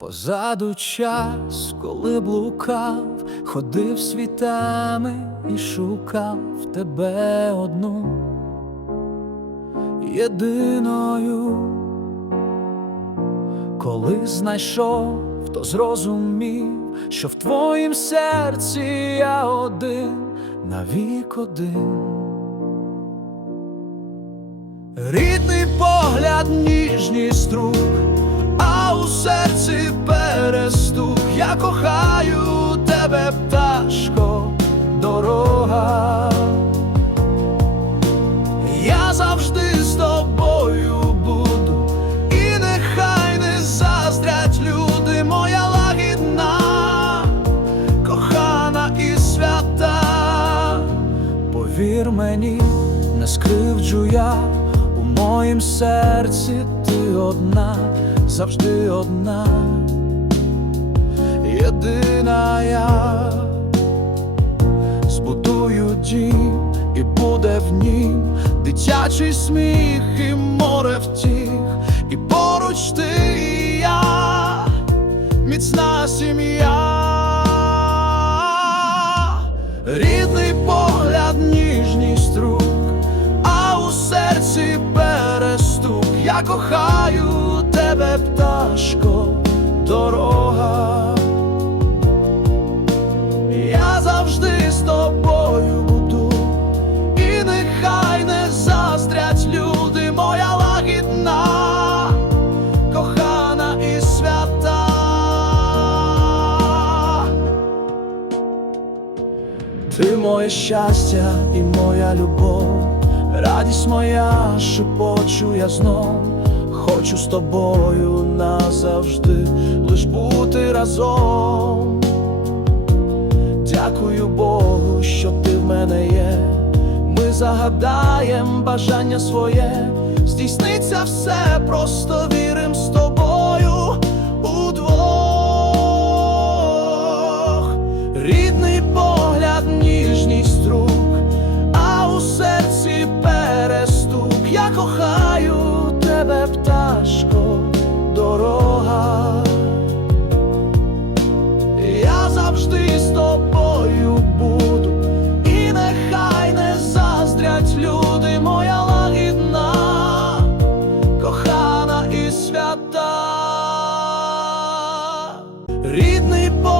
Позаду час, коли блукав, ходив світами і шукав тебе одну єдиною. Коли знайшов, то зрозумів, що в твоїм серці я один, навік один. Рідний погляд, ніжний струк, Я кохаю тебе, пташко, дорога. Я завжди з тобою буду, і нехай не заздрять люди, моя лагідна, кохана і свята. Повір мені, не скривджу я у моїм серці ти одна, завжди одна, дім і буде в нім дитячий сміх і море втіх, і поруч ти і я, міцна сім'я, рідний погляд, ніжний струк, а у серці перестук. Я кохаю тебе, пташко, дорога. Ти моє щастя і моя любов, радість моя, шепочу я знов, хочу з тобою назавжди, лиш бути разом. Дякую Богу, що ти в мене є. Ми загадаєм бажання своє, здійсниться все, просто вірим завжди з тобою буду, і нехай не заздрять люди, моя лагідна, кохана і свята. Рідний погляд,